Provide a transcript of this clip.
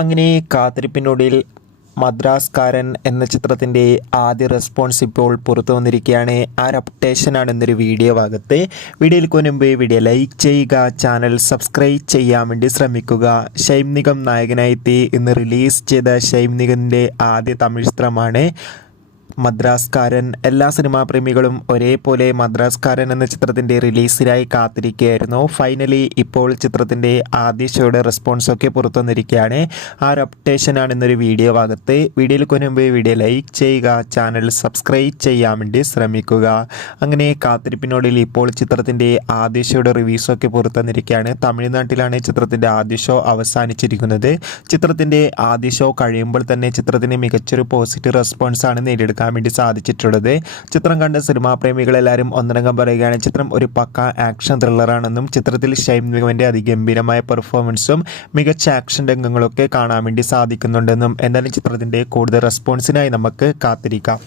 അങ്ങനെ കാത്തിരിപ്പിനൊടുവിൽ മദ്രാസ്കാരൻ എന്ന ചിത്രത്തിൻ്റെ ആദ്യ റെസ്പോൺസ് ഇപ്പോൾ പുറത്തു വന്നിരിക്കുകയാണ്. ആ ഒരു അപ്ഡേഷനാണ് ഇന്നൊരു വീഡിയോ ഭാഗത്ത്. വീഡിയോയിൽ മുൻപ് വീഡിയോ ലൈക്ക് ചെയ്യുക, ചാനൽ സബ്സ്ക്രൈബ് ചെയ്യാൻ വേണ്ടി ശ്രമിക്കുക. ഷൈം നിഗം നായകനായി ഇന്ന് റിലീസ് ചെയ്ത ഷൈം നിഗത്തിൻ്റെ ആദ്യ തമിഴ് ചിത്രമാണ് മദ്രാസ്കാരൻ. എല്ലാ സിനിമാ പ്രേമികളും ഒരേപോലെ മദ്രാസ്കാരൻ എന്ന ചിത്രത്തിൻ്റെ റിലീസിനായി കാത്തിരിക്കുകയായിരുന്നു. ഫൈനലി ഇപ്പോൾ ചിത്രത്തിൻ്റെ ആദ്യ ഷോയുടെ റെസ്പോൺസൊക്കെ പുറത്തു വന്നിരിക്കുകയാണ്. ആ ഒരു അപ്ഡേഷനാണ് ഇന്നൊരു വീഡിയോ ഭാഗത്ത്. വീഡിയോയിൽ മുൻപ് വീഡിയോ ലൈക്ക് ചെയ്യുക, ചാനൽ സബ്സ്ക്രൈബ് ചെയ്യാൻ വേണ്ടി ശ്രമിക്കുക. അങ്ങനെ കാത്തിരിപ്പിനോടിൽ ഇപ്പോൾ ചിത്രത്തിൻ്റെ ആദ്യ ഷോയുടെ റിവ്യൂസൊക്കെ പുറത്തു വന്നിരിക്കുകയാണ്. തമിഴ്നാട്ടിലാണ് ചിത്രത്തിൻ്റെ ആദ്യ ഷോ അവസാനിച്ചിരിക്കുന്നത്. ചിത്രത്തിൻ്റെ ആദ്യ ഷോ കഴിയുമ്പോൾ തന്നെ ചിത്രത്തിന് മികച്ചൊരു പോസിറ്റീവ് റെസ്പോൺസാണ് നേടിയെടുക്കാൻ വേണ്ടി സാധിച്ചിട്ടുള്ളത്. ചിത്രം കണ്ട സിനിമാ പ്രേമികളെല്ലാവരും ഒന്നടങ്കം പറയുകയാണ് ചിത്രം ഒരു പക്ക ആക്ഷൻ ത്രില്ലറാണെന്നും ചിത്രത്തിൽ ഷൈം നിഗമിൻ്റെ അതിഗംഭീരമായ പെർഫോമൻസും മികച്ച ആക്ഷൻ രംഗങ്ങളൊക്കെ കാണാൻ വേണ്ടി സാധിക്കുന്നുണ്ടെന്നും. എന്തായാലും ചിത്രത്തിൻ്റെ കൂടുതൽ റെസ്പോൺസിനായി നമുക്ക് കാത്തിരിക്കാം.